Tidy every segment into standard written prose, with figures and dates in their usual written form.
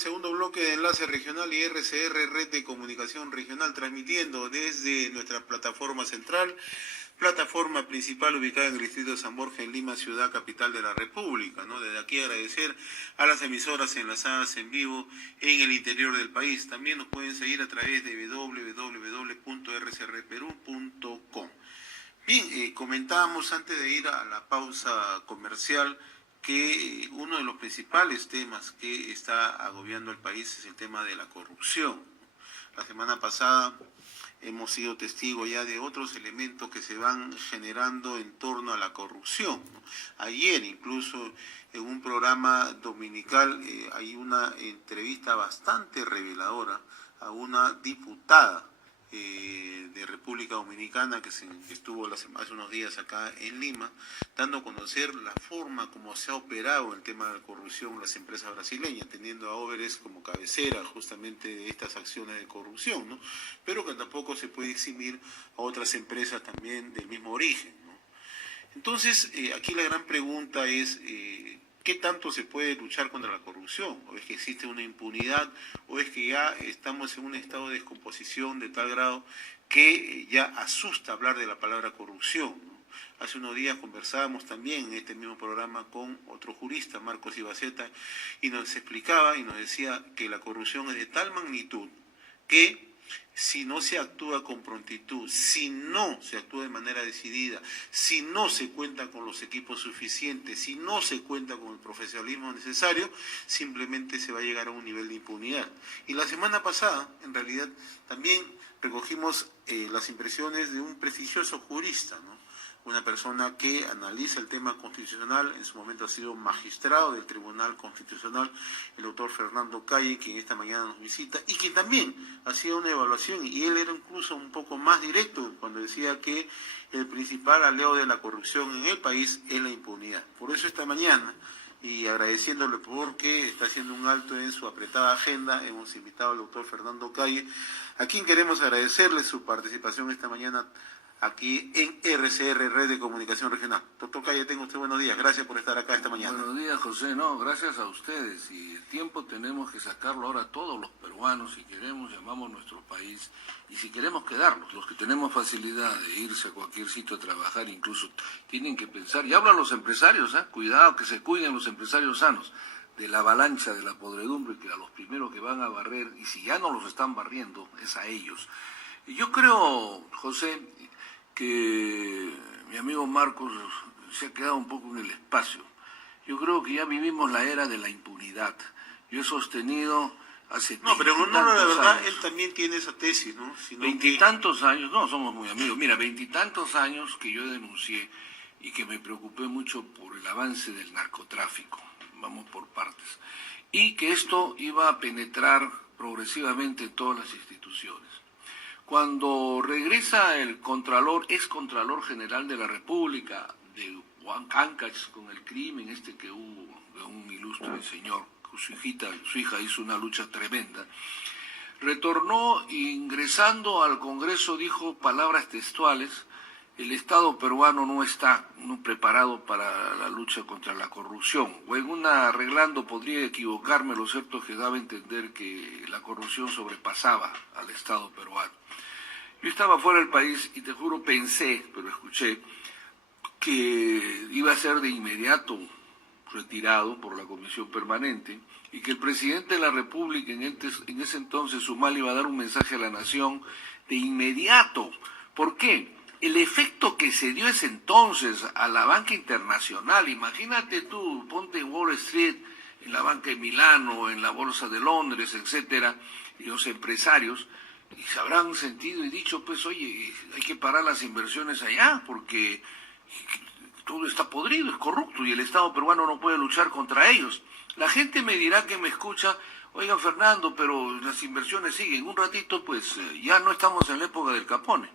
Segundo bloque de Enlace Regional y RCR, Red de Comunicación Regional, transmitiendo desde nuestra plataforma central, plataforma principal ubicada en el distrito de San Borja, en Lima, ciudad capital de la República, ¿no? Desde aquí agradecer a las emisoras enlazadas en vivo en el interior del país. También nos pueden seguir a través de www.rcrperú.com. Bien, comentábamos antes de ir a la pausa comercial que uno de los principales temas que está agobiando al país es el tema de la corrupción. La semana pasada hemos sido testigos ya de otros elementos que se van generando en torno a la corrupción, ¿no? Ayer incluso en un programa dominical hay una entrevista bastante reveladora a una diputada de República Dominicana que estuvo hace unos días acá en Lima, dando a conocer la forma como se ha operado el tema de la corrupción en las empresas brasileñas, teniendo a Overes como cabecera justamente de estas acciones de corrupción, ¿no? Pero que tampoco se puede eximir a otras empresas también del mismo origen, ¿no? Entonces, aquí la gran pregunta es, ¿qué tanto se puede luchar contra la corrupción? ¿O es que existe una impunidad? ¿O es que ya estamos en un estado de descomposición de tal grado que ya asusta hablar de la palabra corrupción, ¿no? Hace unos días conversábamos también en este mismo programa con otro jurista, Marcos Ibaceta, y nos explicaba y nos decía que la corrupción es de tal magnitud que si no se actúa con prontitud, si no se actúa de manera decidida, si no se cuenta con los equipos suficientes, si no se cuenta con el profesionalismo necesario, simplemente se va a llegar a un nivel de impunidad. Y la semana pasada, en realidad, también recogimos las impresiones de un prestigioso jurista, ¿no? Una persona que analiza el tema constitucional, en su momento ha sido magistrado del Tribunal Constitucional, el doctor Fernando Calle, quien esta mañana nos visita, y quien también hacía una evaluación, y él era incluso un poco más directo cuando decía que el principal aliado de la corrupción en el país es la impunidad. Por eso esta mañana, y agradeciéndole porque está haciendo un alto en su apretada agenda, hemos invitado al doctor Fernando Calle, a quien queremos agradecerle su participación esta mañana aquí en RCR, Red de Comunicación Regional. Doctor Calle, tenga usted buenos días. Gracias por estar acá esta mañana. Buenos días, José. No, gracias a ustedes. Y el tiempo tenemos que sacarlo ahora todos los peruanos, si queremos, llamamos nuestro país, y si queremos quedarnos, los que tenemos facilidad de irse a cualquier sitio a trabajar, incluso tienen que pensar, y hablan los empresarios, cuidado, que se cuiden los empresarios sanos, de la avalancha de la podredumbre, que a los primeros que van a barrer, y si ya no los están barriendo, es a ellos. Y yo creo, José, que mi amigo Marcos se ha quedado un poco en el espacio. Yo creo que ya vivimos la era de la impunidad. Yo he sostenido hace No, pero no, la verdad, años, él también tiene esa tesis, ¿no? Veintitantos años, no, somos muy amigos. Mira, 20 años que yo denuncié y que me preocupé mucho por el avance del narcotráfico. Vamos por partes. Y que esto iba a penetrar progresivamente en todas las instituciones. Cuando regresa el ex Contralor General de la República, de Juan Cancach, con el crimen que hubo de un ilustre señor, su hija hizo una lucha tremenda, retornó ingresando al Congreso, dijo palabras textuales: el Estado peruano no está preparado para la lucha contra la corrupción. O en una arreglando, podría equivocarme, lo cierto es que daba a entender que la corrupción sobrepasaba al Estado peruano. Yo estaba fuera del país y te juro pensé, pero escuché, que iba a ser de inmediato retirado por la Comisión Permanente y que el presidente de la República en ese entonces, Humala, iba a dar un mensaje a la nación de inmediato. ¿Por qué? El efecto que se dio ese entonces a la banca internacional, imagínate tú, ponte en Wall Street, en la banca de Milano, en la bolsa de Londres, etcétera, y los empresarios, y se habrán sentido y dicho, pues, oye, hay que parar las inversiones allá, porque todo está podrido, es corrupto, y el Estado peruano no puede luchar contra ellos. La gente me dirá que me escucha, oiga, Fernando, pero las inversiones siguen. Un ratito, pues, ya no estamos en la época del Capone.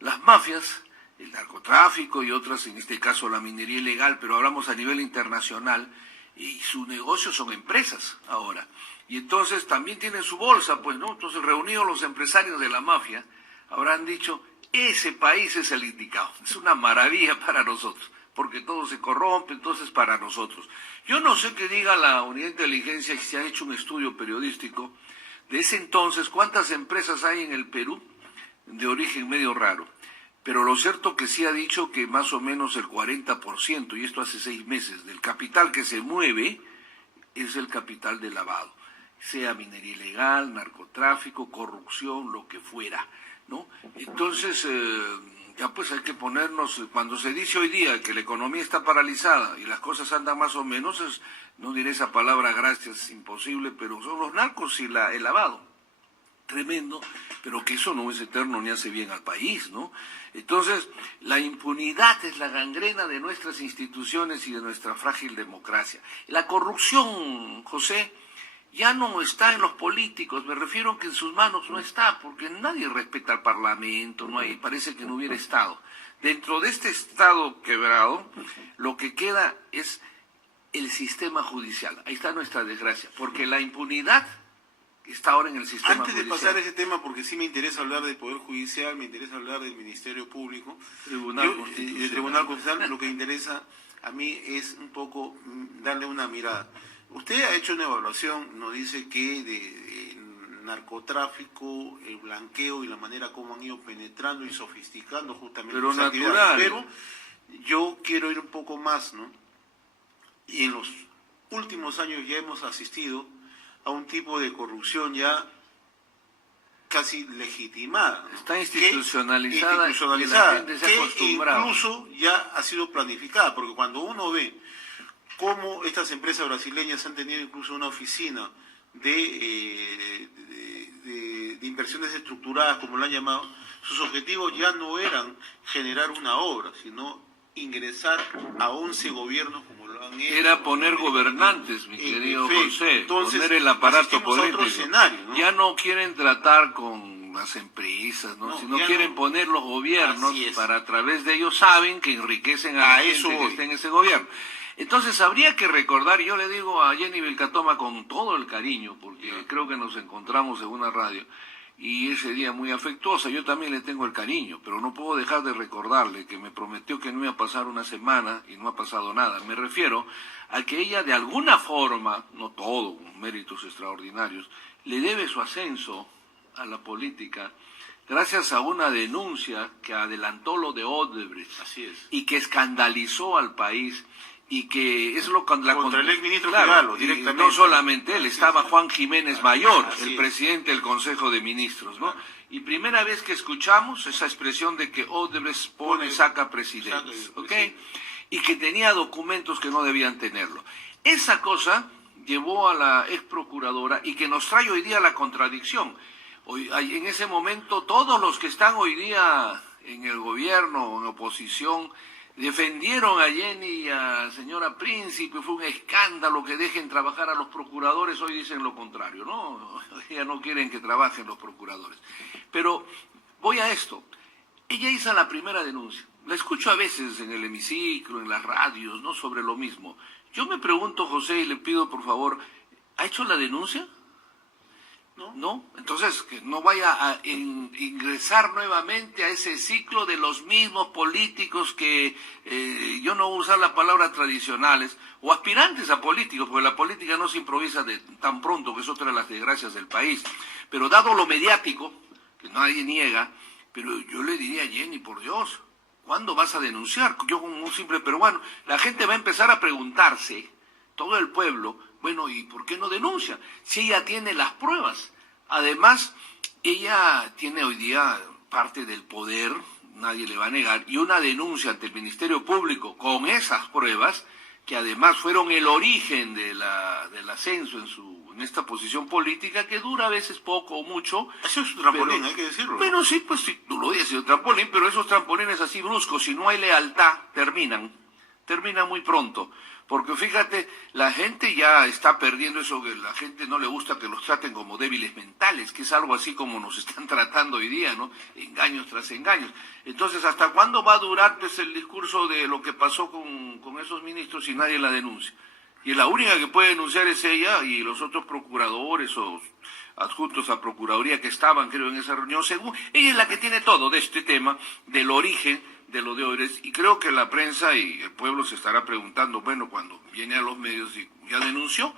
Las mafias, el narcotráfico y otras, en este caso la minería ilegal, pero hablamos a nivel internacional, y su negocio son empresas ahora. Y entonces también tienen su bolsa, pues, ¿no? Entonces, reunidos los empresarios de la mafia, habrán dicho, ese país es el indicado. Es una maravilla para nosotros. porque todo se corrompe, entonces para nosotros. Yo no sé qué diga la unidad de inteligencia, si se ha hecho un estudio periodístico de ese entonces, cuántas empresas hay en el Perú de origen medio raro. Pero lo cierto que sí ha dicho que más o menos el 40%, y esto hace 6 meses, del capital que se mueve es el capital de lavado, sea minería ilegal, narcotráfico, corrupción, lo que fuera, ¿no? Entonces, ya pues hay que ponernos, cuando se dice hoy día que la economía está paralizada y las cosas andan más o menos, no diré esa palabra, gracias, imposible, pero son los narcos y el lavado. Tremendo, pero que eso no es eterno ni hace bien al país, ¿no? Entonces, la impunidad es la gangrena de nuestras instituciones y de nuestra frágil democracia. La corrupción, José, ya no está en los políticos, me refiero a que en sus manos no está, porque nadie respeta al Parlamento, parece que no hubiera Estado. Dentro de este Estado quebrado, lo que queda es el sistema judicial. Ahí está nuestra desgracia, porque la impunidad está ahora en el sistema judicial. Antes de pasar a ese tema, porque sí me interesa hablar del Poder Judicial, me interesa hablar del Ministerio Público, Tribunal Constitucional, lo que me interesa a mí es un poco darle una mirada. Usted ha hecho una evaluación, nos dice que de narcotráfico, el blanqueo y la manera como han ido penetrando y sofisticando justamente pero esa natural. Pero yo quiero ir un poco más, ¿no? Y en los últimos años ya hemos asistido a un tipo de corrupción ya casi legitimada, ¿no? Está institucionalizada, y la gente se ha acostumbrado. Incluso ya ha sido planificada, porque cuando uno ve cómo estas empresas brasileñas han tenido incluso una oficina de inversiones estructuradas, como lo han llamado, sus objetivos ya no eran generar una obra, sino ingresar a 11 gobiernos como lo han hecho. Era poner gobernantes, mi querido José, entonces, poner el aparato político. Escenario, ¿no? Ya no quieren tratar con las empresas, ¿no? Sino quieren poner los gobiernos para a través de ellos saben que enriquecen a la gente que esté en ese gobierno. Entonces habría que recordar, yo le digo a Jenny Vilcatoma con todo el cariño, porque creo que nos encontramos en una radio, y ese día muy afectuosa, yo también le tengo el cariño, pero no puedo dejar de recordarle que me prometió que no iba a pasar una semana y no ha pasado nada. Me refiero a que ella de alguna forma, no todo, con méritos extraordinarios, le debe su ascenso a la política gracias a una denuncia que adelantó lo de Odebrecht. Así es. Y que escandalizó al país. Y que es lo que contra el exministro Figalo, directamente. No solamente él, estaba Juan Jiménez Mayor, el presidente del Consejo de Ministros, ¿no? Y primera vez que escuchamos esa expresión de que Odebrecht saca presidentes, ¿ok? Y que tenía documentos que no debían tenerlo. Esa cosa llevó a la ex procuradora y que nos trae hoy día la contradicción. Hoy, en ese momento, todos los que están hoy día en el gobierno, en oposición, defendieron a Jenny y a la señora Príncipe, fue un escándalo que dejen trabajar a los procuradores, hoy dicen lo contrario, ¿no? Ya no quieren que trabajen los procuradores. Pero voy a esto, ella hizo la primera denuncia, la escucho a veces en el hemiciclo, en las radios, ¿no? Sobre lo mismo. Yo me pregunto, José, y le pido por favor, ¿ha hecho la denuncia? ¿No? Entonces, que no vaya a ingresar nuevamente a ese ciclo de los mismos políticos que, yo no voy a usar la palabra tradicionales, o aspirantes a políticos, porque la política no se improvisa de tan pronto, que es otra de las desgracias del país. Pero dado lo mediático, que nadie niega, pero yo le diría a Jenny, por Dios, ¿cuándo vas a denunciar? Yo como un simple peruano, la gente va a empezar a preguntarse, todo el pueblo, bueno, ¿y por qué no denuncia? Si ella tiene las pruebas. Además, ella tiene hoy día parte del poder, nadie le va a negar, y una denuncia ante el Ministerio Público con esas pruebas, que además fueron el origen del ascenso en esta posición política, que dura a veces poco o mucho. Eso es un trampolín, hay que decirlo. Bueno, sí, pues sí, tú lo dices, un trampolín, pero esos trampolines así bruscos, si no hay lealtad, terminan muy pronto. Porque fíjate, la gente ya está perdiendo eso, que la gente no le gusta que los traten como débiles mentales, que es algo así como nos están tratando hoy día, ¿no? Engaños tras engaños. Entonces, ¿hasta cuándo va a durar pues, el discurso de lo que pasó con esos ministros si nadie la denuncia? Y la única que puede denunciar es ella y los otros procuradores o adjuntos a Procuraduría que estaban, creo, en esa reunión, según ella es la que tiene todo de este tema, del origen de lo de Odebrecht, y creo que la prensa y el pueblo se estará preguntando, bueno, cuando viene a los medios y ya denunció,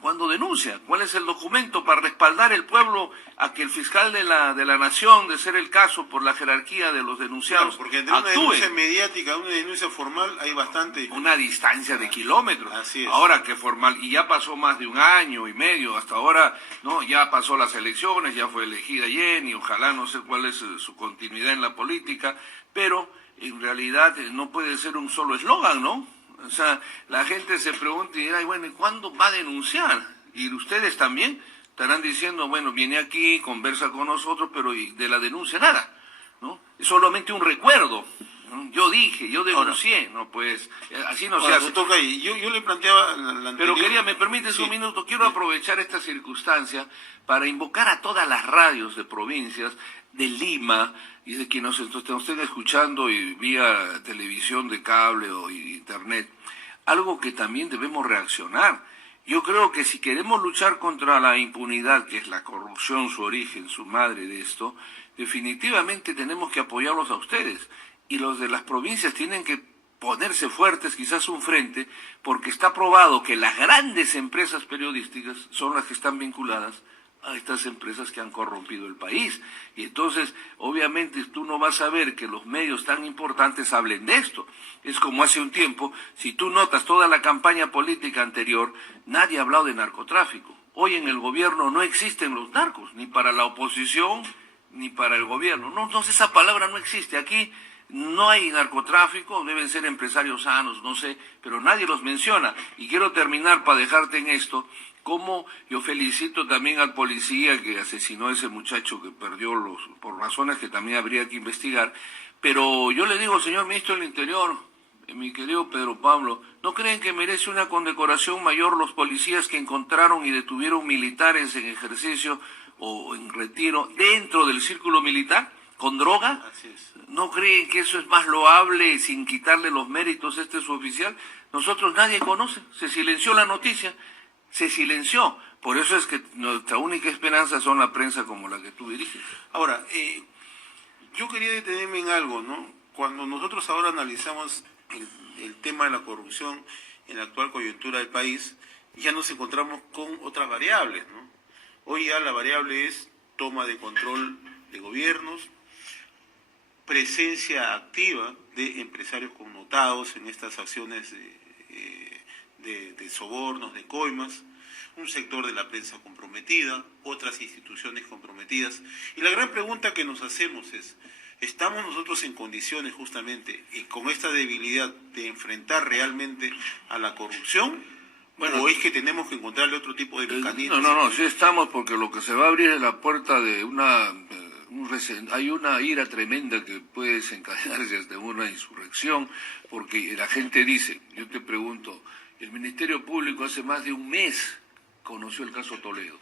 ¿cuándo denuncia? ¿Cuál es el documento para respaldar el pueblo a que el fiscal de la nación, de ser el caso por la jerarquía de los denunciados, claro, porque entre una denuncia mediática y una denuncia formal hay bastante... Una distancia de kilómetros. Así es. Ahora que formal, y ya pasó más de un año y medio, hasta ahora, ¿no? Ya pasó las elecciones, ya fue elegida Jenny, ojalá no sé cuál es su continuidad en la política, pero en realidad no puede ser un solo eslogan, ¿no? O sea, la gente se pregunta y dirá, bueno, ¿y cuándo va a denunciar? Y ustedes también estarán diciendo, bueno, viene aquí, conversa con nosotros, pero de la denuncia nada, ¿no? Es solamente un recuerdo, ¿no? Yo dije, yo denuncié, no, pues, así no se hace. Yo le planteaba la anterior... Pero ¿me permites un minuto? Quiero aprovechar esta circunstancia para invocar a todas las radios de provincias, de Lima, y de quienes nos estén escuchando y vía televisión de cable o internet, algo que también debemos reaccionar. Yo creo que si queremos luchar contra la impunidad, que es la corrupción, su origen, su madre de esto, definitivamente tenemos que apoyarlos a ustedes. Y los de las provincias tienen que ponerse fuertes, quizás un frente, porque está probado que las grandes empresas periodísticas son las que están vinculadas a estas empresas que han corrompido el país. Y entonces, obviamente, tú no vas a ver que los medios tan importantes hablen de esto. Es como hace un tiempo, si tú notas toda la campaña política anterior, nadie ha hablado de narcotráfico. Hoy en el gobierno no existen los narcos, ni para la oposición, ni para el gobierno. No, esa palabra no existe. Aquí no hay narcotráfico, deben ser empresarios sanos, no sé, pero nadie los menciona. Y quiero terminar para dejarte en esto, como yo felicito también al policía que asesinó a ese muchacho que perdió por razones que también habría que investigar, pero yo le digo, señor ministro del Interior, mi querido Pedro Pablo, ¿no creen que merece una condecoración mayor los policías que encontraron y detuvieron militares en ejercicio o en retiro dentro del círculo militar con droga? Así es. ¿No creen que eso es más loable sin quitarle los méritos a este suboficial? Nosotros nadie conoce, se silenció la noticia. Se silenció. Por eso es que nuestra única esperanza son la prensa como la que tú diriges. Ahora, yo quería detenerme en algo, ¿no? Cuando nosotros ahora analizamos el tema de la corrupción en la actual coyuntura del país, ya nos encontramos con otras variables, ¿no? Hoy ya la variable es toma de control de gobiernos, presencia activa de empresarios connotados en estas acciones de sobornos, de coimas, un sector de la prensa comprometida, otras instituciones comprometidas. Y la gran pregunta que nos hacemos es, ¿estamos nosotros en condiciones justamente con esta debilidad de enfrentar realmente a la corrupción? Bueno, ¿o es que tenemos que encontrarle otro tipo de mecanismos? No, sí estamos, porque lo que se va a abrir es la puerta de hay una ira tremenda que puede desencadenarse hasta una insurrección, porque la gente dice, yo te pregunto, el Ministerio Público hace más de un mes conoció el caso Toledo.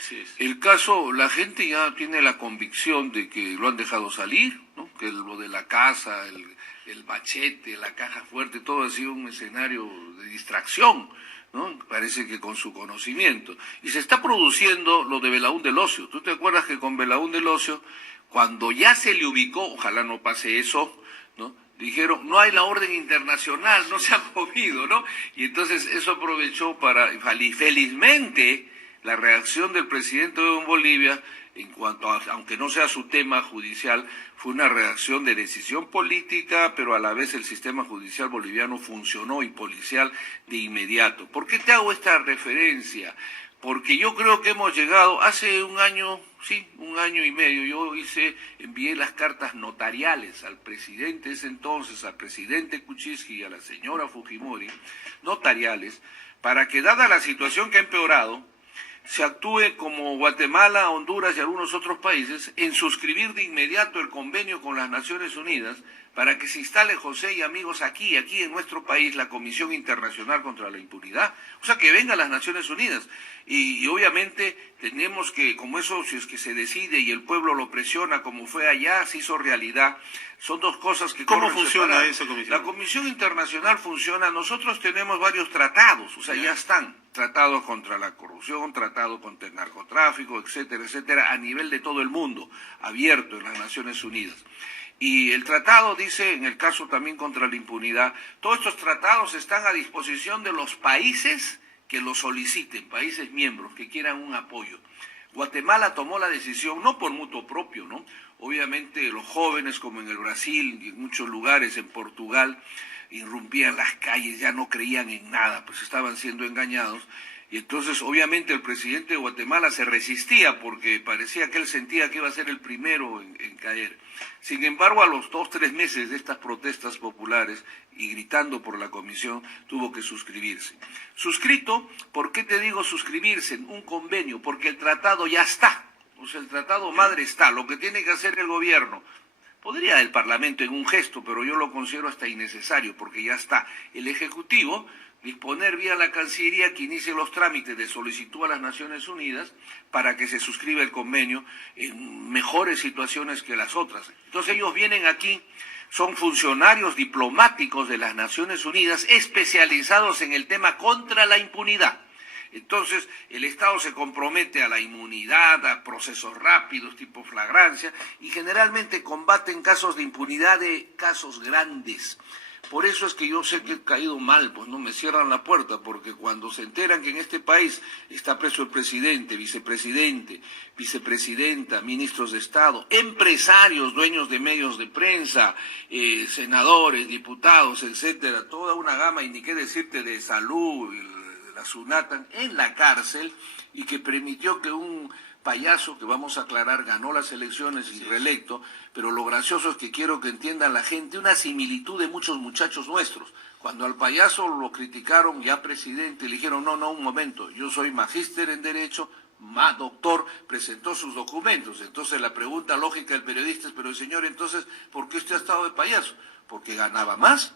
Sí, sí. El caso, la gente ya tiene la convicción de que lo han dejado salir, ¿no? Que lo de la casa, el machete, la caja fuerte, todo ha sido un escenario de distracción, ¿no? Parece que con su conocimiento. Y se está produciendo lo de Belaún del Ocio. ¿Tú te acuerdas que con Belaún del Ocio, cuando ya se le ubicó, ojalá no pase eso, ¿no? Dijeron, no hay la orden internacional, no se ha movido, ¿no? Y entonces eso aprovechó para, felizmente, la reacción del presidente de Bolivia, en cuanto a, aunque no sea su tema judicial, fue una reacción de decisión política, pero a la vez el sistema judicial boliviano funcionó y policial de inmediato. ¿Por qué te hago esta referencia? Porque yo creo que hemos llegado, hace un año, sí, un año y medio, yo envié las cartas notariales al presidente ese entonces, al presidente Kuczynski y a la señora Fujimori, notariales, para que dada la situación que ha empeorado, se actúe como Guatemala, Honduras y algunos otros países en suscribir de inmediato el convenio con las Naciones Unidas para que se instale, José y amigos, aquí en nuestro país, la Comisión Internacional contra la Impunidad. O sea, que vengan las Naciones Unidas. Y obviamente tenemos que, como eso, si es que se decide y el pueblo lo presiona, como fue allá, se hizo realidad. Son dos cosas que... ¿Cómo funciona esa comisión? La Comisión Internacional funciona, nosotros tenemos varios tratados, o sea, ya están, tratados contra la corrupción, tratado contra el narcotráfico, etcétera, a nivel de todo el mundo, abierto en las Naciones Unidas. Y el tratado dice, en el caso también contra la impunidad, todos estos tratados están a disposición de los países que los soliciten, países miembros que quieran un apoyo. Guatemala tomó la decisión, no por mutuo propio, ¿no? Obviamente los jóvenes, como en el Brasil y en muchos lugares, en Portugal, irrumpían las calles, ya no creían en nada, pues estaban siendo engañados. Y entonces, obviamente, el presidente de Guatemala se resistía porque parecía que él sentía que iba a ser el primero en caer. Sin embargo, a los 2-3 meses de estas protestas populares y gritando por la comisión, tuvo que suscribirse. Suscrito, ¿por qué te digo suscribirse? Un convenio, porque el tratado ya está. O sea, el tratado madre está. Lo que tiene que hacer el gobierno, podría el Parlamento en un gesto, pero yo lo considero hasta innecesario, porque ya está. El Ejecutivo disponer vía la Cancillería que inicie los trámites de solicitud a las Naciones Unidas para que se suscriba el convenio en mejores situaciones que las otras. Entonces ellos vienen aquí, son funcionarios diplomáticos de las Naciones Unidas especializados en el tema contra la impunidad. Entonces el Estado se compromete a la inmunidad, a procesos rápidos tipo flagrancia y generalmente combaten casos de impunidad de casos grandes. Por eso es que yo sé que he caído mal, pues no me cierran la puerta, porque cuando se enteran que en este país está preso el presidente, vicepresidente, vicepresidenta, ministros de Estado, empresarios, dueños de medios de prensa, senadores, diputados, etcétera, toda una gama, y ni qué decirte de salud, la SUNATAN, en la cárcel, y que permitió que un payaso, que vamos a aclarar, ganó las elecciones y reelecto, pero lo gracioso es que quiero que entiendan la gente una similitud de muchos muchachos nuestros. Cuando al payaso lo criticaron ya presidente, le dijeron, no, un momento, yo soy magíster en Derecho, doctor, presentó sus documentos. Entonces la pregunta lógica del periodista es, pero señor, entonces, ¿por qué usted ha estado de payaso? Porque ganaba más.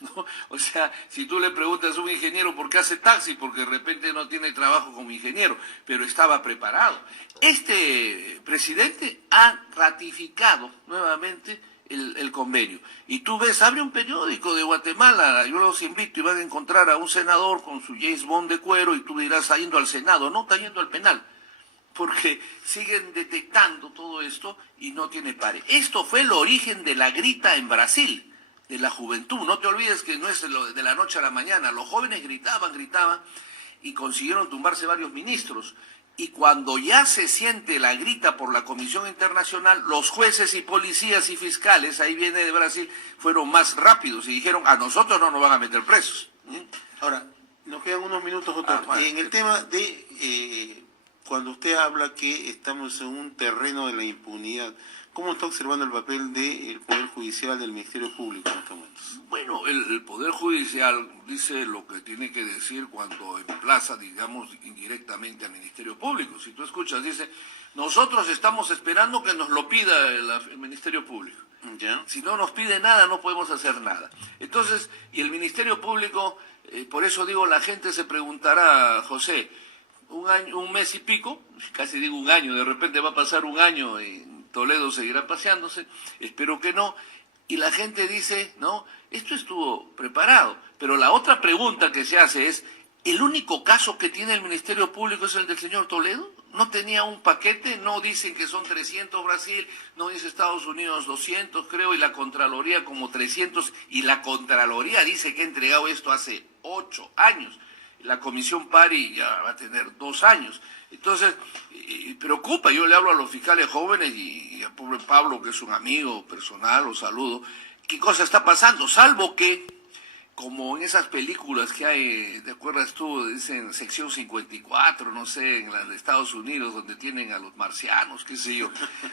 ¿No? O sea, si tú le preguntas a un ingeniero por qué hace taxi, porque de repente no tiene trabajo como ingeniero, pero estaba preparado. Este presidente ha ratificado nuevamente el convenio. Y tú ves, abre un periódico de Guatemala, yo los invito y van a encontrar a un senador con su James Bond de cuero y tú dirás, está yendo al Senado, no, está yendo al penal. Porque siguen detectando todo esto y no tiene pare. Esto fue el origen de la grita en Brasil, de la juventud. No te olvides que no es de la noche a la mañana. Los jóvenes gritaban y consiguieron tumbarse varios ministros. Y cuando ya se siente la grita por la Comisión Internacional, los jueces y policías y fiscales, ahí viene de Brasil, fueron más rápidos y dijeron, a nosotros no nos van a meter presos. Ahora, nos quedan unos minutos, doctor. Bueno. En el tema de cuando usted habla que estamos en un terreno de la impunidad, ¿cómo está observando el papel del Poder Judicial, del Ministerio Público en estos momentos? Bueno, el Poder Judicial dice lo que tiene que decir cuando emplaza, digamos, indirectamente al Ministerio Público. Si tú escuchas, dice, nosotros estamos esperando que nos lo pida el Ministerio Público. ¿Ya? Si no nos pide nada, no podemos hacer nada. Entonces, y el Ministerio Público, por eso digo, la gente se preguntará, José, un mes y pico, casi digo un año, de repente va a pasar un año en Toledo seguirá paseándose, espero que no, y la gente dice, no, esto estuvo preparado, pero la otra pregunta que se hace es, ¿el único caso que tiene el Ministerio Público es el del señor Toledo? ¿No tenía un paquete? No dicen que son 300 Brasil, no dice Estados Unidos 200 creo, y la Contraloría como 300, y la Contraloría dice que ha entregado esto hace 8 años. La Comisión Pari ya va a tener 2 años. Entonces, preocupa, yo le hablo a los fiscales jóvenes y al pobre Pablo, que es un amigo personal, lo saludo, ¿qué cosa está pasando? Salvo que, como en esas películas que hay, ¿te acuerdas tú? Dicen sección 54, no sé, en las de Estados Unidos, donde tienen a los marcianos, qué sé yo.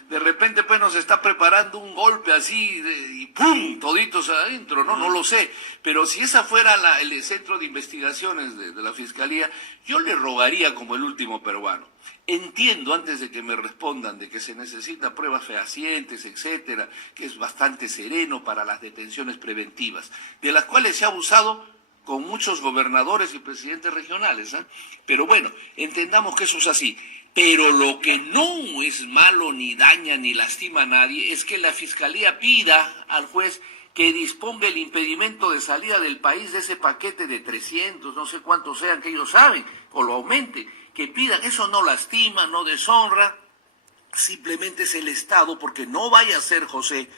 De repente, pues, nos está preparando un golpe así, y ¡pum!, toditos adentro, ¿no? No lo sé. Pero si esa fuera el centro de investigaciones de la Fiscalía, yo le rogaría como el último peruano. Entiendo, antes de que me respondan, de que se necesitan pruebas fehacientes, etcétera, que es bastante sereno para las detenciones preventivas, de las cuales se ha abusado con muchos gobernadores y presidentes regionales, ¿eh? Pero bueno, entendamos que eso es así. Pero lo que no es malo, ni daña, ni lastima a nadie, es que la Fiscalía pida al juez que disponga el impedimento de salida del país de ese paquete de 300, no sé cuántos sean, que ellos saben, o lo aumente, que pidan, eso no lastima, no deshonra, simplemente es el Estado, porque no vaya a ser, José,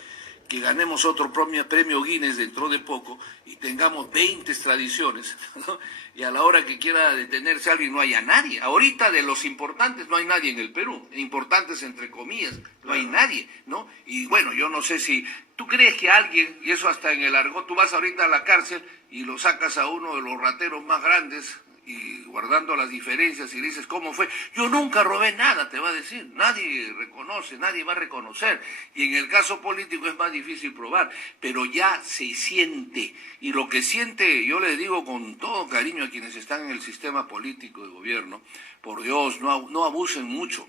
que ganemos otro premio Guinness dentro de poco y tengamos 20 extradiciones, ¿no? Y a la hora que quiera detenerse alguien no haya nadie. Ahorita de los importantes no hay nadie en el Perú, importantes entre comillas, no hay nadie, ¿no? Y bueno, yo no sé si tú crees que alguien, y eso hasta en el argot, tú vas ahorita a la cárcel y lo sacas a uno de los rateros más grandes y guardando las diferencias y dices, ¿cómo fue? Yo nunca robé nada, te va a decir. Nadie reconoce, nadie va a reconocer. Y en el caso político es más difícil probar, pero ya se siente. Y lo que siente, yo les digo con todo cariño a quienes están en el sistema político de gobierno, por Dios, no abusen mucho,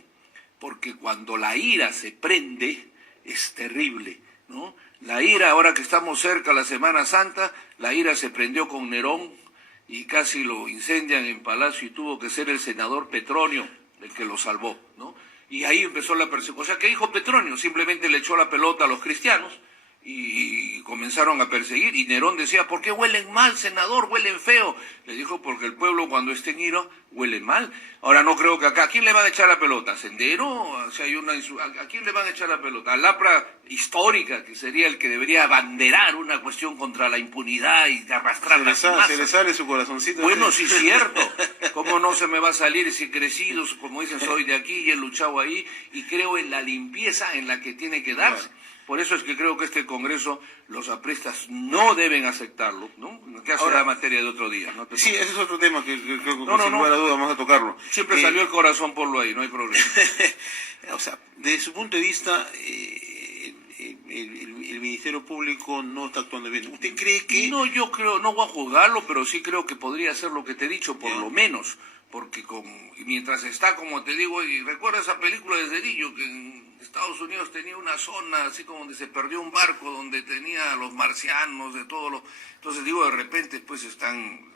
porque cuando la ira se prende, es terrible, ¿no? La ira, ahora que estamos cerca a la Semana Santa, la ira se prendió con Nerón, y casi lo incendian en Palacio y tuvo que ser el senador Petronio el que lo salvó, ¿no? Y ahí empezó la persecución. O sea, ¿qué dijo Petronio? Simplemente le echó la pelota a los cristianos y comenzaron a perseguir. Y Nerón decía, ¿por qué huelen mal, senador? Huelen feo. Le dijo, porque el pueblo cuando esté en ira huele mal. Ahora no creo que acá, ¿a quién le van a echar la pelota? ¿A Sendero? O sea, ¿a quién le van a echar la pelota? Al APRA histórica, que sería el que debería abanderar una cuestión contra la impunidad y arrastrar las masas. Se le sale su corazoncito. Bueno, sí es cierto. ¿Cómo no se me va a salir si crecido, como dicen, soy de aquí y he luchado ahí? Y creo en la limpieza en la que tiene que darse. Por eso es que creo que este Congreso, los apristas no deben aceptarlo, ¿no? Que hace la materia de otro día. ¿No? Sí, ese es otro tema que creo que sin lugar a duda vamos a tocarlo. Siempre salió el corazón por lo ahí, no hay problema. O sea, desde su punto de vista, el Ministerio Público no está actuando bien. ¿Usted cree que...? No, yo creo, no voy a juzgarlo, pero sí creo que podría hacer lo que te he dicho, por lo menos. Porque mientras está, como te digo, y recuerda esa película de Zedillo, que en Estados Unidos tenía una zona así como donde se perdió un barco, donde tenía a los marcianos, de todos los... Entonces digo, de repente pues están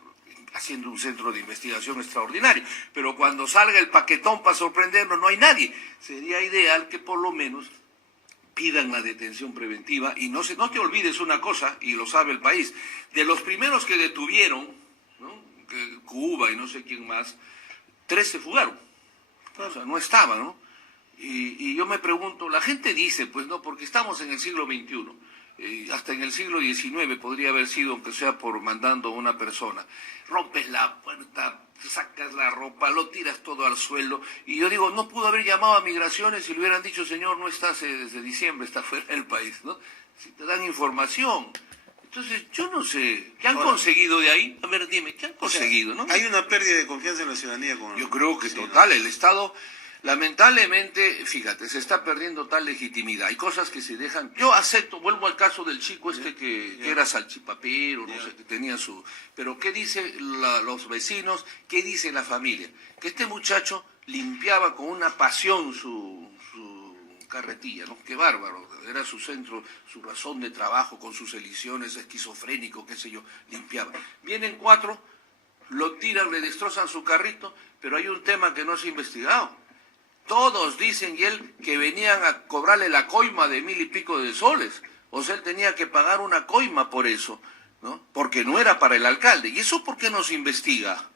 haciendo un centro de investigación extraordinario, pero cuando salga el paquetón para sorprendernos no hay nadie. Sería ideal que por lo menos pidan la detención preventiva y no te olvides una cosa, y lo sabe el país, de los primeros que detuvieron, ¿no? Que Cuba y no sé quién más, 3 se fugaron, o sea, no estaban, ¿no? Y yo me pregunto, la gente dice, pues no, porque estamos en el siglo XXI, hasta en el siglo XIX podría haber sido, aunque sea por mandando a una persona, rompes la puerta, sacas la ropa, lo tiras todo al suelo, y yo digo, no pudo haber llamado a migraciones y le hubieran dicho, señor, no está desde diciembre, está fuera del país, ¿no? Si te dan información. Entonces, yo no sé, ¿qué han conseguido de ahí? A ver, dime, ¿qué han conseguido, no? Hay una pérdida de confianza en la ciudadanía con... Yo creo que total, el Estado, lamentablemente, fíjate, se está perdiendo tal legitimidad. Hay cosas que se dejan... Yo acepto, vuelvo al caso del chico que era salchipapero, no sé, que tenía su... Pero ¿qué dicen los vecinos? ¿Qué dice la familia? Que este muchacho limpiaba con una pasión su carretilla, ¿no? Qué bárbaro, era su centro, su razón de trabajo con sus elisiones, esquizofrénico, qué sé yo, limpiaba. Vienen 4, lo tiran, le destrozan su carrito, pero hay un tema que no se ha investigado. Todos dicen, y él, que venían a cobrarle la coima de 1000 y pico de soles, o sea, él tenía que pagar una coima por eso, ¿no? Porque no era para el alcalde. ¿Y eso por qué no se investiga?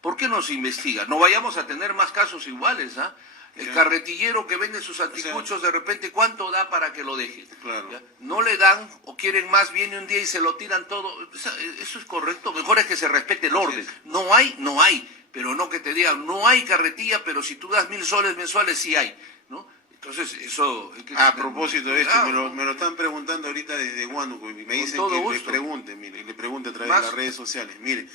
¿Por qué no se investiga? No vayamos a tener más casos iguales, ¿ah? El carretillero que vende sus anticuchos, de repente, ¿cuánto da para que lo dejen? Claro. ¿Ya? No le dan o quieren más, viene un día y se lo tiran todo. Eso es correcto. Mejor es que se respete el orden. No hay. Pero no que te digan, no hay carretilla, pero si tú das 1000 soles mensuales, sí hay, ¿no? Entonces, eso... A propósito de esto, me lo están preguntando ahorita desde Huánuco, y me dicen que le pregunte a través de las redes sociales. Mire,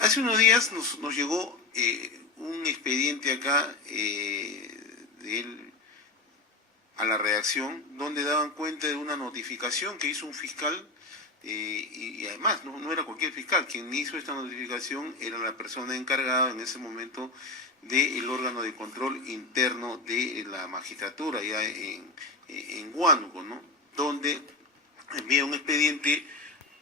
hace unos días nos llegó... un expediente acá a la redacción donde daban cuenta de una notificación que hizo un fiscal y además no era cualquier fiscal, quien hizo esta notificación era la persona encargada en ese momento del órgano de control interno de la magistratura ya en Huánuco, ¿no? Donde envía un expediente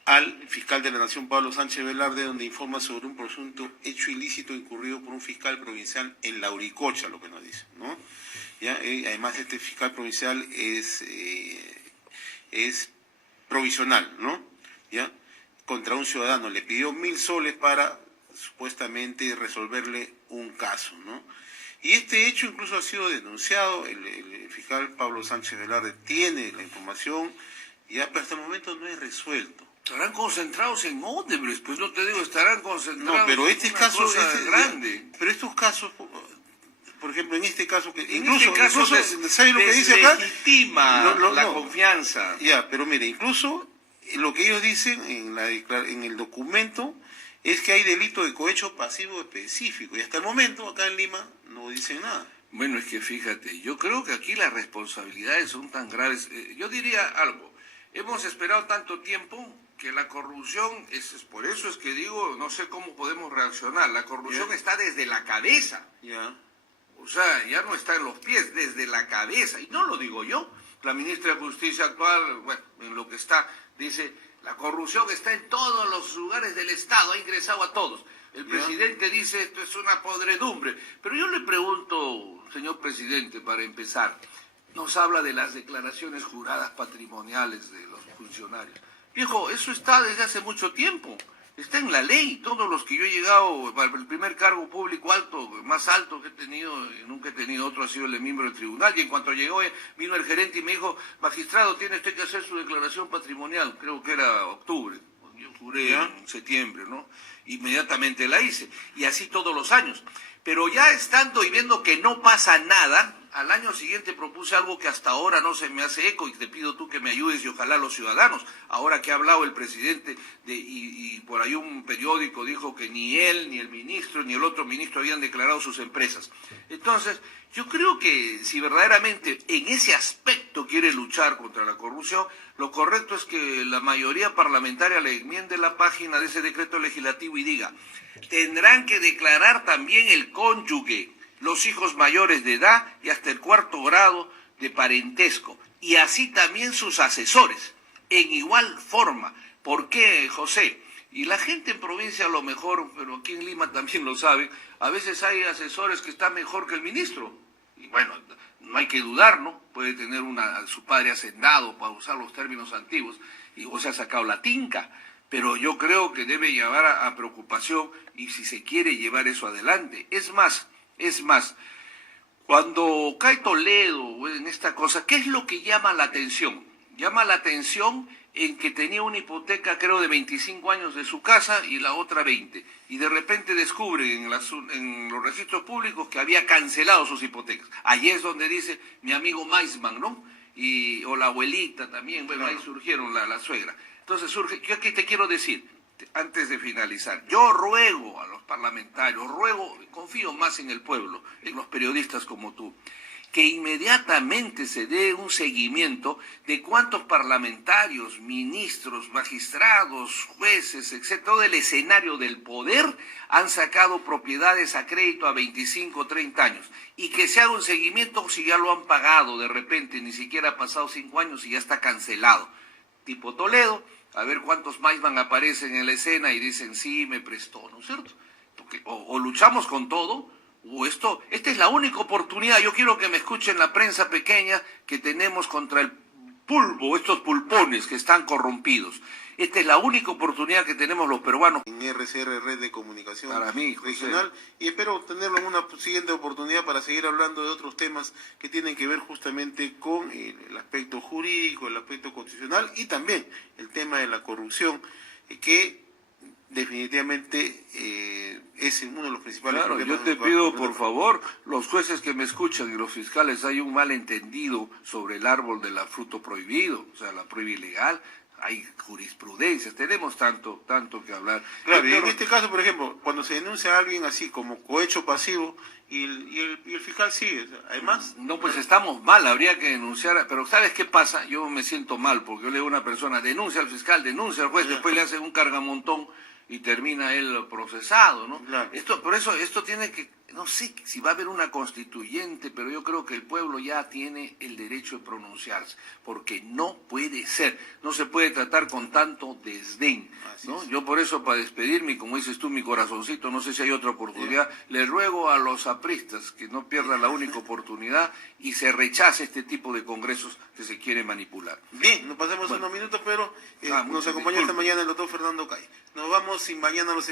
al fiscal de la Nación, Pablo Sánchez Velarde, donde informa sobre un presunto hecho ilícito incurrido por un fiscal provincial en Lauricocha, lo que nos dice, ¿no? ¿Ya? Además, este fiscal provincial es provisional, ¿no? ¿Ya? Contra un ciudadano, le pidió 1000 soles para supuestamente resolverle un caso, ¿no? Y este hecho incluso ha sido denunciado, el fiscal Pablo Sánchez Velarde tiene la información, ya pero hasta el momento no es resuelto. Estarán concentrados en Odebrecht, pues no te digo, estarán concentrados no, pero este en una caso cosa grande. Pero estos casos, por ejemplo, en este caso que en este caso ¿sabe lo que dice acá? Deslegitima la confianza. Ya, pero mire, incluso lo que ellos dicen en el documento es que hay delito de cohecho pasivo específico y hasta el momento acá en Lima no dicen nada. Bueno, es que fíjate, yo creo que aquí las responsabilidades son tan graves. Yo diría algo, hemos esperado tanto tiempo que la corrupción, por eso es que digo, no sé cómo podemos reaccionar, la corrupción está desde la cabeza. O sea, ya no está en los pies, desde la cabeza. Y no lo digo yo, la ministra de Justicia actual, bueno, en lo que está, dice, la corrupción está en todos los lugares del Estado, ha ingresado a todos. El presidente dice, esto es una podredumbre. Pero yo le pregunto, señor presidente, para empezar, nos habla de las declaraciones juradas patrimoniales de los funcionarios. Viejo, eso está desde hace mucho tiempo, está en la ley. Todos los que yo he llegado, el primer cargo público alto, más alto que he tenido, nunca he tenido otro, ha sido el de miembro del tribunal, y en cuanto llegó, vino el gerente y me dijo, magistrado, tiene usted que hacer su declaración patrimonial, creo que era octubre, yo juré en septiembre, ¿no? Inmediatamente la hice, y así todos los años. Pero ya estando y viendo que no pasa nada, al año siguiente propuse algo que hasta ahora no se me hace eco y te pido tú que me ayudes y ojalá los ciudadanos. Ahora que ha hablado el presidente y por ahí un periódico dijo que ni él, ni el ministro, ni el otro ministro habían declarado sus empresas. Entonces, yo creo que si verdaderamente en ese aspecto quiere luchar contra la corrupción, lo correcto es que la mayoría parlamentaria le enmiende la página de ese decreto legislativo y diga, tendrán que declarar también el cónyuge, los hijos mayores de edad y hasta el 4º grado de parentesco, y así también sus asesores, en igual forma. ¿Por qué, José? Y la gente en provincia a lo mejor, pero aquí en Lima también lo saben, a veces hay asesores que están mejor que el ministro. Y bueno, no hay que dudar, ¿no? Puede tener su padre hacendado, para usar los términos antiguos, o se ha sacado la tinca. Pero yo creo que debe llevar a preocupación y si se quiere llevar eso adelante. Es más, cuando cae Toledo en esta cosa, ¿qué es lo que llama la atención? Llama la atención en que tenía una hipoteca, creo, de 25 años de su casa y la otra 20. Y de repente descubre en los registros públicos que había cancelado sus hipotecas. Allí es donde dice mi amigo Maisman, ¿no? O la abuelita también, bueno, ahí surgieron la suegra. Entonces yo aquí te quiero decir, antes de finalizar, yo ruego a los parlamentarios, confío más en el pueblo, en los periodistas como tú, que inmediatamente se dé un seguimiento de cuántos parlamentarios, ministros, magistrados, jueces, etcétera, todo el escenario del poder han sacado propiedades a crédito a 25 o 30 años, y que se haga un seguimiento si ya lo han pagado de repente, ni siquiera ha pasado 5 años y ya está cancelado. Tipo Toledo, a ver cuántos Maisman aparecen en la escena y dicen, sí, me prestó, ¿no es cierto? Porque o luchamos con todo, o esta es la única oportunidad. Yo quiero que me escuchen la prensa pequeña que tenemos contra el pulpo, estos pulpones que están corrompidos. Esta es la única oportunidad que tenemos los peruanos. En RCR, Red de Comunicación para mí, Regional, y espero tenerlo en una siguiente oportunidad para seguir hablando de otros temas que tienen que ver justamente con el aspecto jurídico, el aspecto constitucional y también el tema de la corrupción, que definitivamente es uno de los principales problemas. Yo te pido, por favor, los jueces que me escuchan y los fiscales, hay un malentendido sobre el árbol del fruto prohibido, o sea, la prueba ilegal. Hay jurisprudencias, tenemos tanto que hablar. Claro, y en este caso, por ejemplo, cuando se denuncia a alguien así como cohecho pasivo y el fiscal sigue, o sea, además... No, pues estamos mal, habría que denunciar, pero ¿sabes qué pasa? Yo me siento mal porque yo le digo a una persona, denuncia al fiscal, denuncia al juez, después le hacen un cargamontón y termina él procesado, ¿no? Claro. Por eso esto tiene que, no sé si va a haber una constituyente, pero yo creo que el pueblo ya tiene el derecho de pronunciarse, porque no puede ser, no se puede tratar con tanto desdén, ¿no? Yo por eso, para despedirme, como dices tú, mi corazoncito, no sé si hay otra oportunidad, le ruego a los apristas que no pierdan la única oportunidad y se rechace este tipo de congresos que se quiere manipular. Bien, nos pasamos unos minutos, pero nos acompañó esta mañana el doctor Fernando Cay. Nos vamos y mañana los